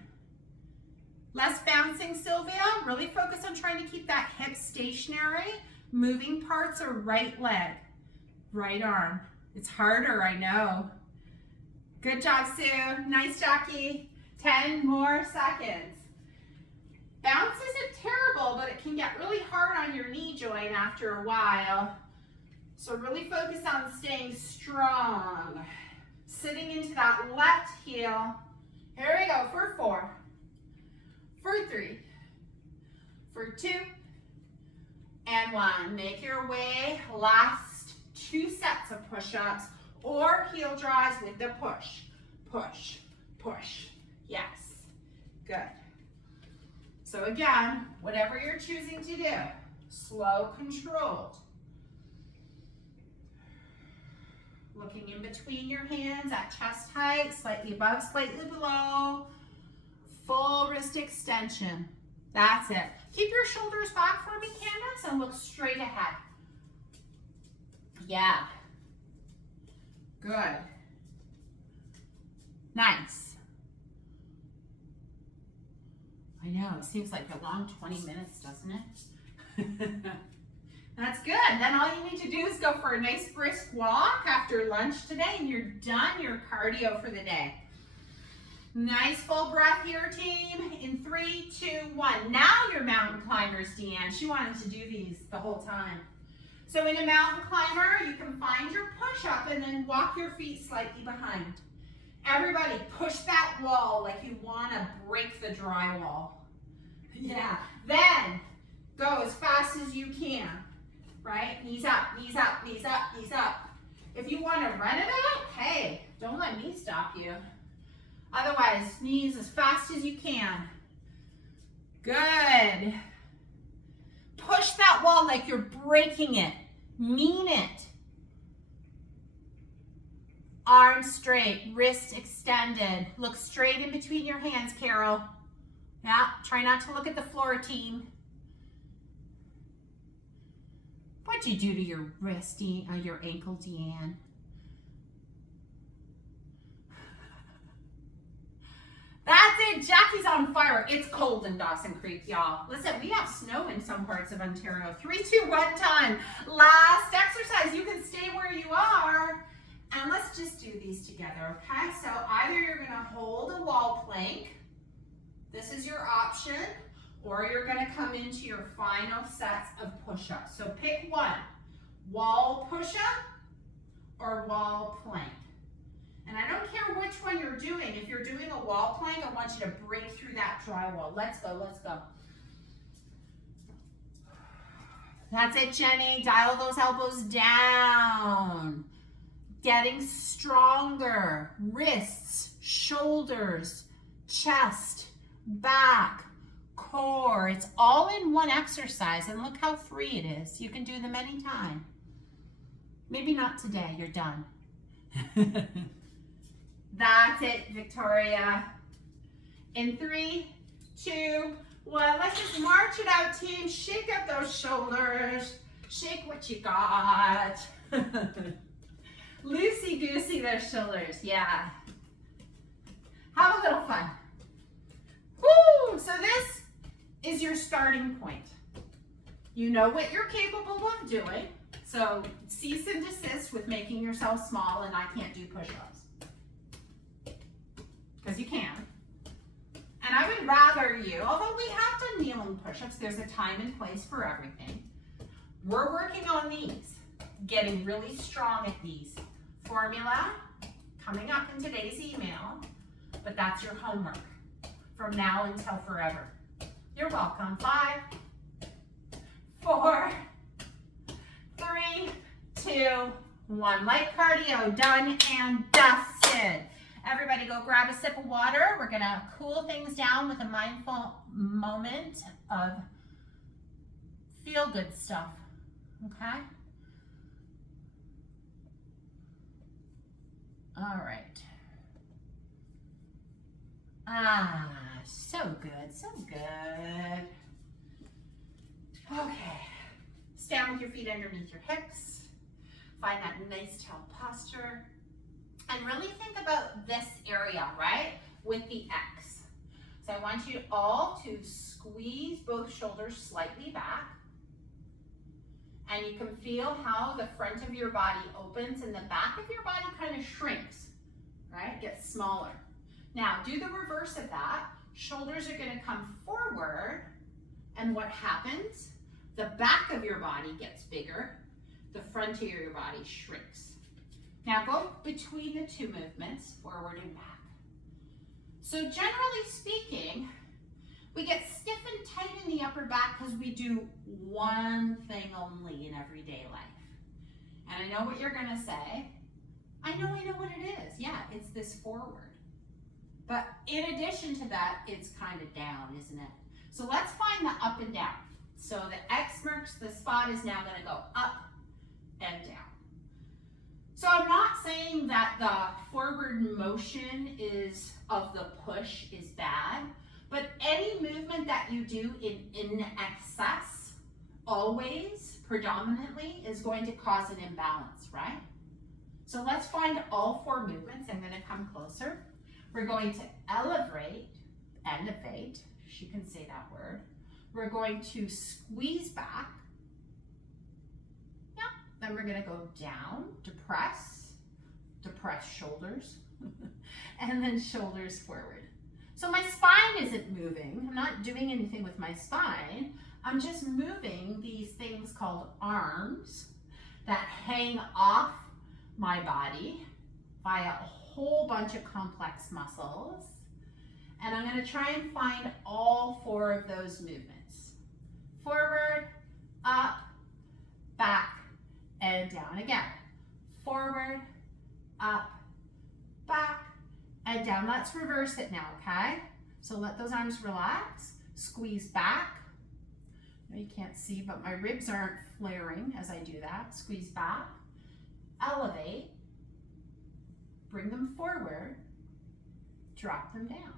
Less bouncing, Sylvia. Really focus on trying to keep that hip stationary. Moving parts are right leg, right arm. It's harder, I know. Good job, Sue. Nice, Jackie. 10 more seconds. Bounce isn't terrible, but it can get really hard on your knee joint after a while. So really focus on staying strong. Sitting into that left heel. Here we go for 4, for 3, for 2, and 1. Make your way. Last 2 sets of push-ups or heel drives with the push, push, push. Yes. Good. So again, whatever you're choosing to do, slow, controlled. Looking in between your hands at chest height, slightly above, slightly below. Full wrist extension. That's it. Keep your shoulders back for me, Candace, and look straight ahead. Yeah. Good. Nice. I know, it seems like a long 20 minutes, doesn't it? That's good. Then all you need to do is go for a nice brisk walk after lunch today, and you're done your cardio for the day. Nice full breath here, team. In 3, 2, 1. Now you're mountain climbers, Deanne. She wanted to do these the whole time. So in a mountain climber, you can find your push-up and then walk your feet slightly behind. Everybody, push that wall like you want to break the drywall. Yeah. Then go as fast as you can. Right? Knees up, knees up, knees up, knees up. If you want to run it out, hey, don't let me stop you. Otherwise, knees as fast as you can. Good. Push that wall like you're breaking it. Mean it. Arms straight, wrists extended. Look straight in between your hands, Carol. Yeah, try not to look at the floor, team. What'd you do to your wrist, your ankle, Deanne? That's it, Jackie's on fire. It's cold in Dawson Creek, y'all. Listen, we have snow in some parts of Ontario. 3, 2, 1 time. Last exercise. You can stay where you are. And let's just do these together, okay? So either you're gonna hold a wall plank. This is your option. Or you're gonna come into your final sets of push-ups. So pick one. Wall push-up or wall plank. And I don't care which one you're doing. If you're doing a wall plank, I want you to break through that drywall. Let's go, let's go. That's it, Jenny. Dial those elbows down. Getting stronger. Wrists, shoulders, chest, back, core. It's all in one exercise. And look how free it is. You can do them anytime. Maybe not today. You're done. That's it, Victoria. In 3, 2, 1. Let's just march it out, team. Shake up those shoulders. Shake what you got. Loosey-goosey those shoulders. Yeah. Have a little fun. Woo! So this is your starting point. You know what you're capable of doing. So cease and desist with making yourself small and I can't do push-ups. Because you can. And I would rather you, although we have done kneeling push-ups, there's a time and place for everything. We're working on these, getting really strong at these. Formula coming up in today's email, but that's your homework from now until forever. You're welcome. 5, 4, 3, 2, 1. Light cardio, done and dusted. Everybody go grab a sip of water. We're gonna cool things down with a mindful moment of feel-good stuff, okay? All right. Ah, so good, so good. Okay, stand with your feet underneath your hips. Find that nice tall posture. And really think about this area, right? With the X. So I want you all to squeeze both shoulders slightly back. And you can feel how the front of your body opens and the back of your body kind of shrinks, right? Gets smaller. Now, do the reverse of that. Shoulders are gonna come forward, and what happens? The back of your body gets bigger, the front of your body shrinks. Now go between the two movements, forward and back. So generally speaking, we get stiff and tight in the upper back because we do one thing only in everyday life. And I know what you're gonna say. I know what it is. Yeah, it's this forward. But in addition to that, it's kind of down, isn't it? So let's find the up and down. So the X marks the spot is now gonna go up and down. So I'm not saying that the forward motion of the push is bad, but any movement that you do in excess, always, predominantly, is going to cause an imbalance, right? So let's find all 4 movements. I'm gonna come closer. We're going to elevate, she can say that word. We're going to squeeze back, Then we're gonna go down, depress shoulders, and then shoulders forward. So my spine isn't moving. I'm not doing anything with my spine. I'm just moving these things called arms that hang off my body via a whole bunch of complex muscles. And I'm gonna try and find all 4 of those movements. Forward, up, back, and down. Again, forward, up, back, and down. Let's reverse it now, okay? So let those arms relax, squeeze back. You can't see, but my ribs aren't flaring as I do that. Squeeze back, elevate, bring them forward, drop them down.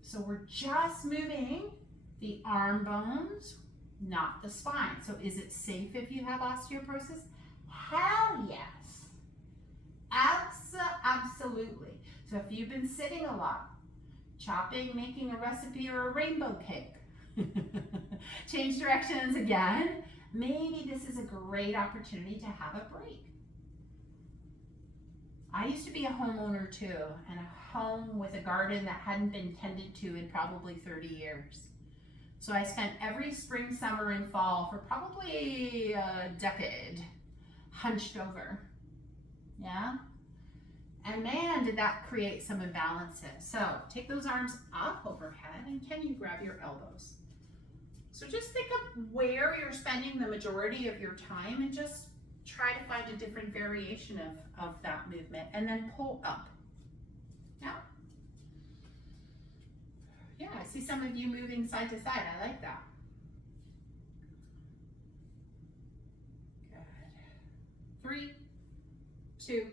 So we're just moving the arm bones, not the spine. So is it safe if you have osteoporosis? Hell yes. Absolutely. So if you've been sitting a lot, chopping, making a recipe or a rainbow cake, change directions again, maybe this is a great opportunity to have a break. I used to be a homeowner too, and a home with a garden that hadn't been tended to in probably 30 years. So I spent every spring, summer, and fall for probably a decade hunched over. Yeah? And man, did that create some imbalances. So take those arms up overhead, and can you grab your elbows? So just think of where you're spending the majority of your time and just try to find a different variation of that movement, and then pull up. Yeah. Yeah, I see some of you moving side to side. I like that. Good. 3, 2,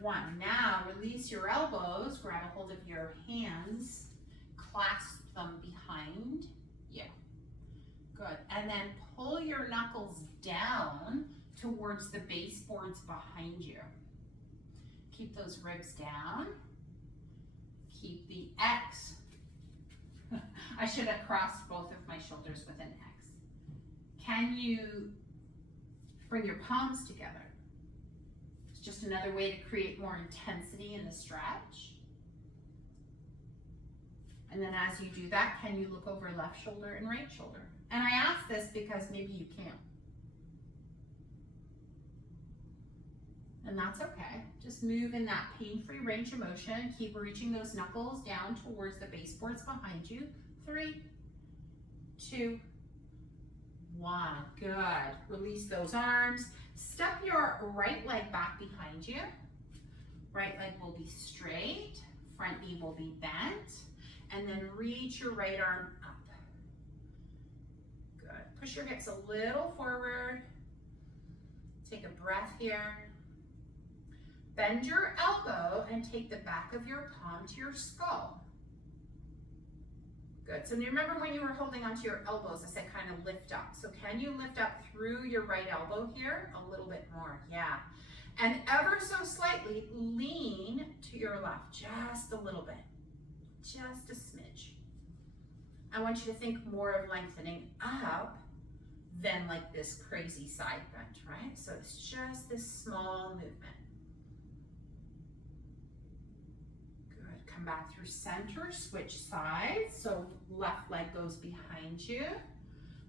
1. Now release your elbows, grab a hold of your hands, clasp them behind you. Good. And then pull your knuckles down towards the baseboards behind you. Keep those ribs down. Keep the X. I should have crossed both of my shoulders with an X. Can you bring your palms together? It's just another way to create more intensity in the stretch. And then as you do that, can you look over left shoulder and right shoulder? And I ask this because maybe you can't. And that's okay. Just move in that pain-free range of motion. Keep reaching those knuckles down towards the baseboards behind you. 3, 2, 1. Good. Release those arms. Step your right leg back behind you. Right leg will be straight. Front knee will be bent. And then reach your right arm up. Good. Push your hips a little forward. Take a breath here. Bend your elbow and take the back of your palm to your skull. Good. So remember when you were holding onto your elbows, I said kind of lift up. So can you lift up through your right elbow here? A little bit more. Yeah. And ever so slightly lean to your left, just a little bit. Just a smidge. I want you to think more of lengthening up than like this crazy side bend, right? So it's just this small movement. Good. Come back through center, switch sides. So left leg goes behind you.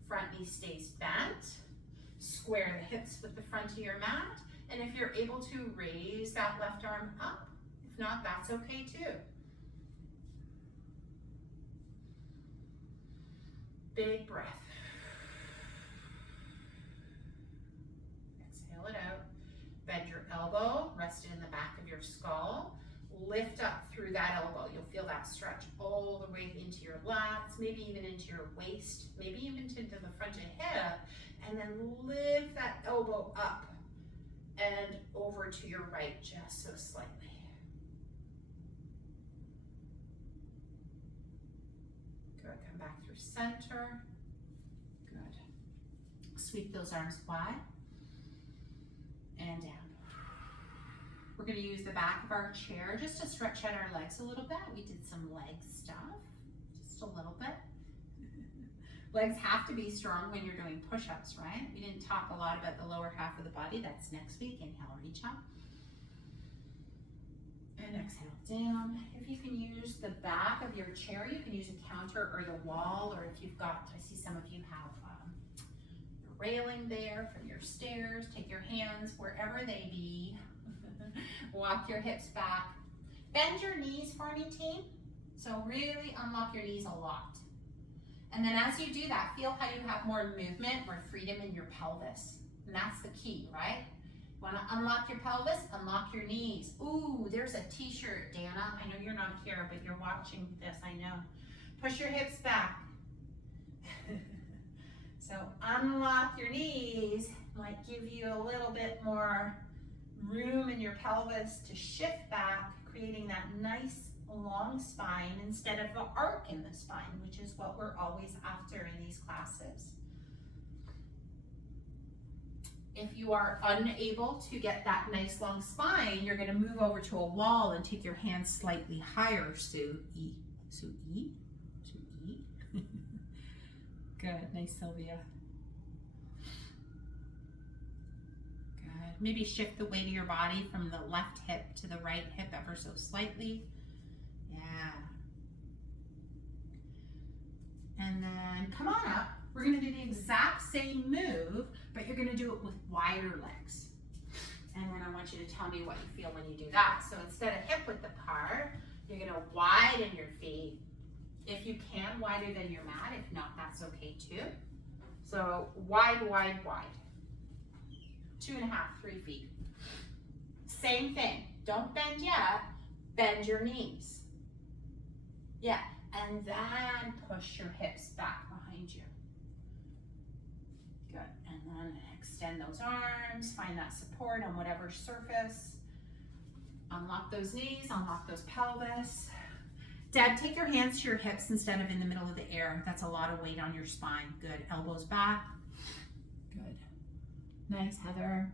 Front knee stays bent. Square the hips with the front of your mat. And if you're able to raise that left arm up, if not, that's okay too. Big breath. Exhale it out. Bend your elbow, rest it in the back of your skull. Lift up through that elbow. You'll feel that stretch all the way into your lats, maybe even into your waist, maybe even into the front of the hip, and then lift that elbow up and over to your right just so slightly. Good, come back through center. Good. Sweep those arms wide and down. We're going to use the back of our chair just to stretch out our legs a little bit. We did some leg stuff, just a little bit. Legs have to be strong when you're doing push-ups, right? We didn't talk a lot about the lower half of the body. That's next week. Inhale, reach up. And exhale down. If you can use the back of your chair, you can use a counter or the wall, or if you've got, I see some of you have the railing there from your stairs. Take your hands wherever they be. Walk your hips back. Bend your knees for me, team. So really unlock your knees a lot. And then as you do that, feel how you have more movement, more freedom in your pelvis. And that's the key, right? You want to unlock your pelvis, unlock your knees. Ooh, there's a t-shirt, Dana. I know you're not here, but you're watching this, I know. Push your hips back. So unlock your knees, might give you a little bit more room in your pelvis to shift back, creating that nice long spine instead of the arc in the spine, which is what we're always after in these classes. If you are unable to get that nice long spine, you're going to move over to a wall and take your hands slightly higher. So E. Good, nice, Sylvia. Good. Maybe shift the weight of your body from the left hip to the right hip ever so slightly. Yeah. And then come on up. We're going to do the exact same move, but you're going to do it with wider legs. And then I want you to tell me what you feel when you do that. So instead of hip width apart, you're going to widen your feet. If you can, wider than your mat. If not, that's okay too. So wide, wide, wide. 2.5, 3 feet. Same thing. Don't bend yet. Bend your knees. Yeah. And then push your hips back behind you. Good. And then extend those arms. Find that support on whatever surface. Unlock those knees. Unlock those pelvis. Deb, take your hands to your hips instead of in the middle of the air. That's a lot of weight on your spine. Good. Elbows back. Good. Nice, Heather.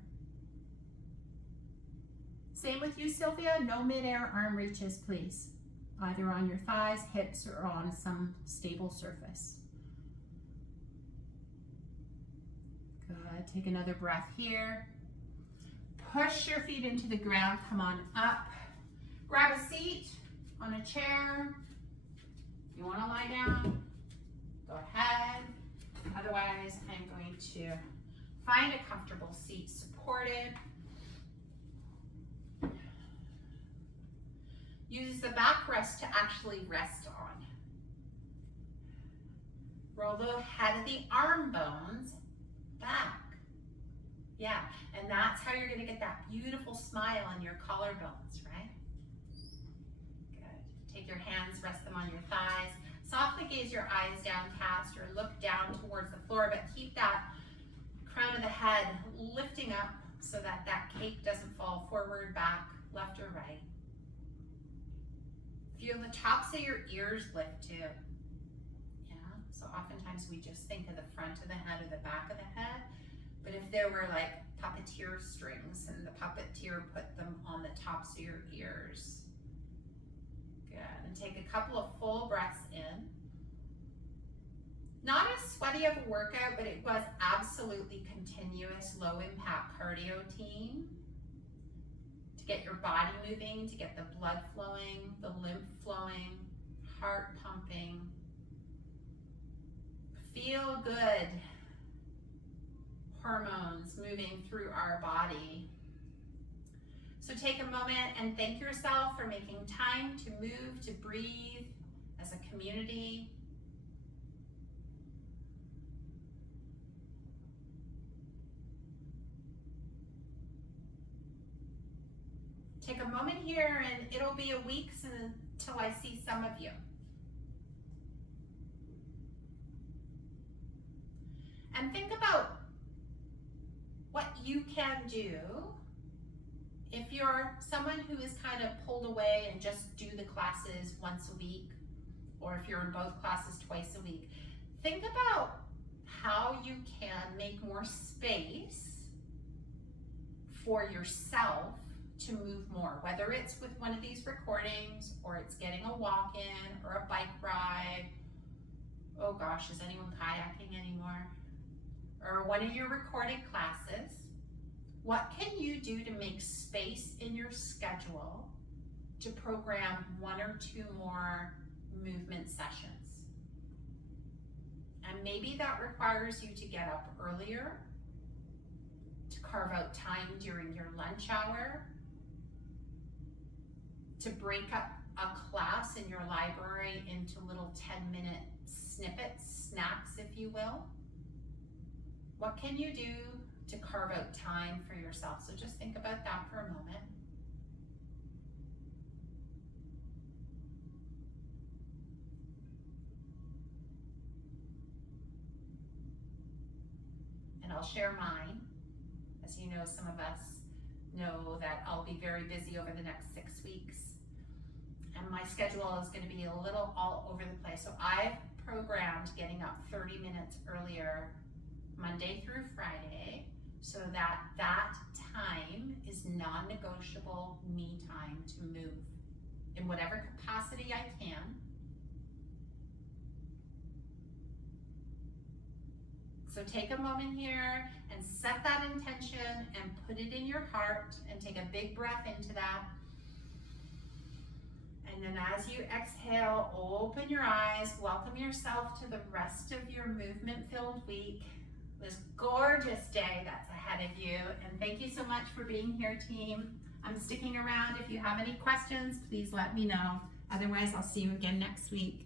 Same with you, Sylvia. No midair arm reaches, please. Either on your thighs, hips, or on some stable surface. Good. Take another breath here. Push your feet into the ground. Come on up. Grab a seat on a chair. You want to lie down? Go ahead. Otherwise, I'm going to find a comfortable seat supported. Use the backrest to actually rest on. Roll the head of the arm bones back. Yeah, and that's how you're going to get that beautiful smile on your collarbones, right? Good. Take your hands, rest them on your thighs. Softly gaze your eyes downcast or look down towards the floor, but keep that crown of the head lifting up so that that cape doesn't fall forward, back, left or right. Feel the tops of your ears lift too. Yeah, so oftentimes we just think of the front of the head or the back of the head, but if there were like puppeteer strings and the puppeteer put them on the tops of your ears. Good, and take a couple of full breaths in. Not as sweaty of a workout, but it was absolutely continuous, low impact cardio team. To get your body moving, to get the blood flowing, the lymph flowing, heart pumping. Feel good hormones moving through our body. So take a moment and thank yourself for making time to move, to breathe as a community. Take a moment here and it'll be a week until I see some of you. And think about what you can do if you're someone who is kind of pulled away and just do the classes once a week, or if you're in both classes twice a week. Think about how you can make more space for yourself to move more, whether it's with one of these recordings or it's getting a walk-in or a bike ride oh gosh, is anyone kayaking anymore? Or one of your recorded classes, what can you do to make space in your schedule to program 1 or 2 more movement sessions? And maybe that requires you to get up earlier, to carve out time during your lunch hour, to break up a class in your library into little 10-minute snippets, snacks, if you will. What can you do to carve out time for yourself? So just think about that for a moment. And I'll share mine. As you know, some of us know that I'll be very busy over the next 6 weeks. And my schedule is going to be a little all over the place. So I've programmed getting up 30 minutes earlier Monday through Friday, so that that time is non-negotiable me time to move in whatever capacity I can. So take a moment here and set that intention and put it in your heart and take a big breath into that. And then as you exhale, open your eyes, welcome yourself to the rest of your movement-filled week, this gorgeous day that's ahead of you. And thank you so much for being here, team. I'm sticking around. If you have any questions, please let me know. Otherwise, I'll see you again next week.